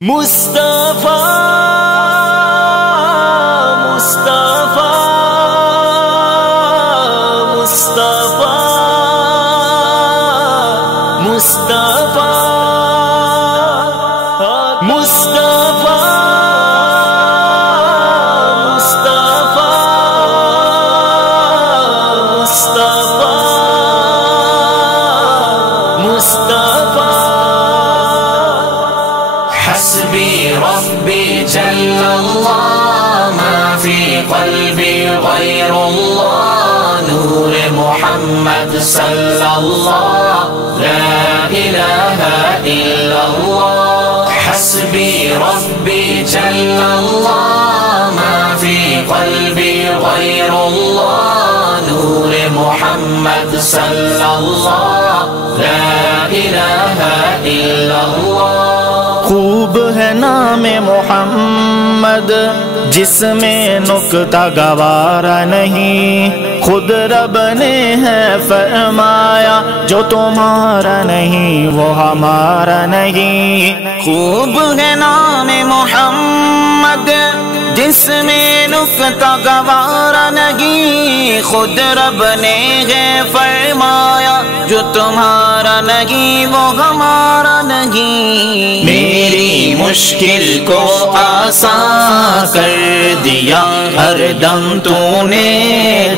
مصطفیٰ مصطفیٰ مصطفیٰ مصطفیٰ مصطفیٰ حسبي ربي جل الله ما في قلبي غير الله نور محمد صلى الله لا إله إلا الله حسبي ربي جل الله ما في قلبي غير الله نور محمد صلى الله لا إله إلا الله خوب ہے نام محمد جس میں نکتہ گوارا نہیں، خود رب نے ہے فرمایا جو تمہارا نہیں وہ ہمارا نہیں۔ خوب ہے نام محمد جس میں نکتہ گوارا نہیں، خود رب نے ہے فرمایا جو تمہارا نہیں وہ ہمارا نہیں۔ میری مشکل کو آسان کر دیا ہر دم تو نے،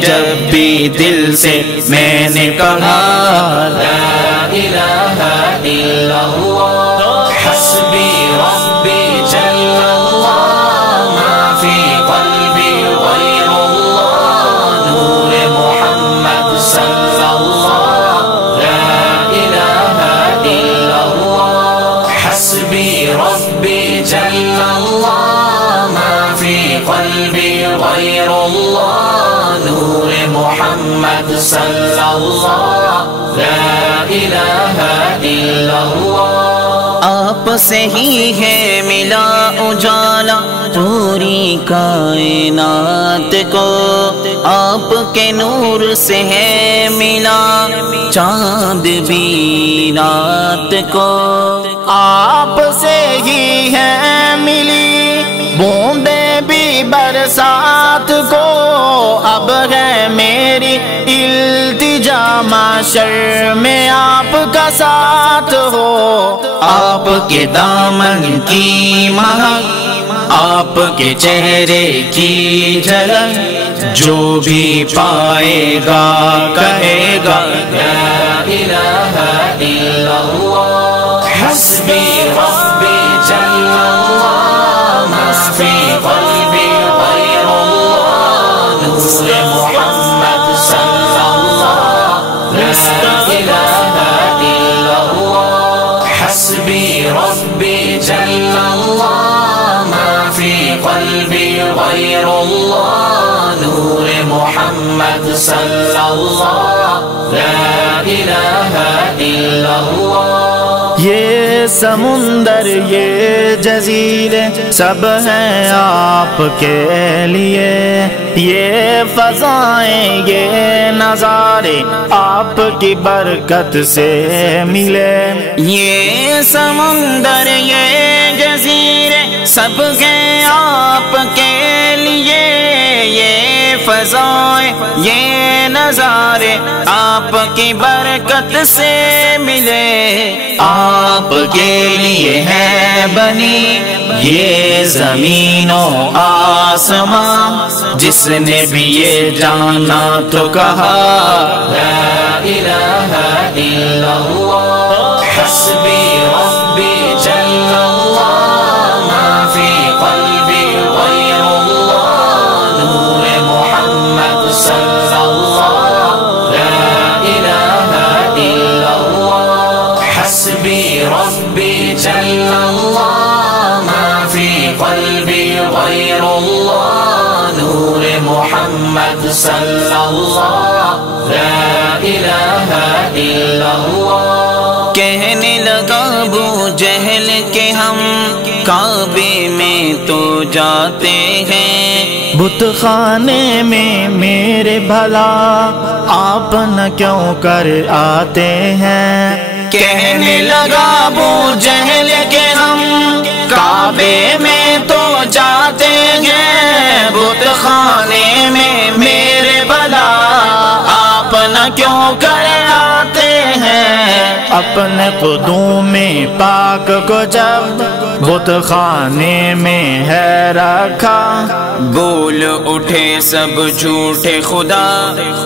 جب بھی دل سے میں نے کہا لا الہ الا اللہ حسبی ربی جل اللہ ما فی قلبی غیر اللہ نور محمد صلی اللہ لا الہ الا اللہ حسبی ربی جل اللہ ما فی قلبی غیر اللہ نور محمد صلی اللہ لا الہ الا اللہ۔ آپ سے ہی ہے ملا اجالا پوری کائنات کو، آپ کے نور سے ہے ملا چاند بھی رات کو، آپ سے ہی ہے ملی بوندیں بھی برسات کو، اب ہے میری التجا معاشر میں آپ کا ساتھ ہو، آپ کے دامن کی مہک، آپ کے چہرے کی جھلک، جو بھی پائے گا کہے گا لا الہ الا اللہ حسبی ربی جل اللہ ما فی قلبی غیر اللہ نور محمد صلی اللہ لا الہ الا اللہ حسبی ربی جل اللہ ما فی قلبی غیر اللہ نور محمد صلی اللہ لا الہ الا اللہ۔ یہ سمندر یہ جزیرے سب ہیں آپ کے لیے، یہ فضائیں یہ نظارے آپ کی برکت سے ملے، یہ سمندر یہ جزیرے سب ہیں آپ کے لیے، یہ فضائیں یہ نظارے آپ کی برکت سے ملے، آپ کے لیے ہے بنی یہ زمین و آسمان، جس نے بھی یہ جانا تو کہا لا الہ الا اللہ حسبی ربی جل اللہ ما فی قلبی غیر اللہ نور محمد صلی اللہ لا الہ الا اللہ حسبی ربی جل اللہ ما فی قلبی غیر اللہ نور محمد صلی اللہ لا الہ الا اللہ۔ کہنے لگا ابو جہل کہ ہم کعبے میں تو جاتے ہیں، بت خانے میں میرے بھلا آپ نہ کیوں کر آتے ہیں، کہنے لگا ابو جہل کہ ہم کعبے میں تو جاتے ہیں، بت خانے میں میرے بھلا آپ نہ کیوں کر آتے ہیں؟ اپنے قدوم پاک کو جب بت خانے میں ہے رکھا، بول اٹھے سب جھوٹے خدا،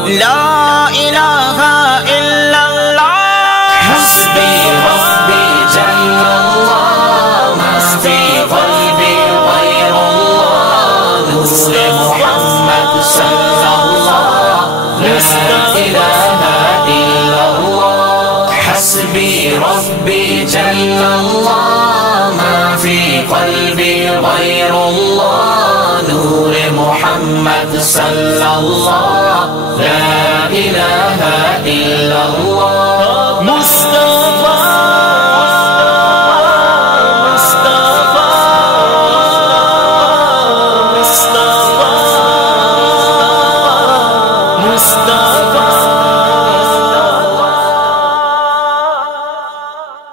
لا الہ الا اللہ، حسبی ربی جل اللہ، ما فی قلبی غیر اللہ، نور محمد صلی اللہ، لا الہ الا اللہ، حسبی ربی جل اللہ، ما فی قلبی غیر اللہ، نور محمد صلی اللہ، لا الہ الا اللہ۔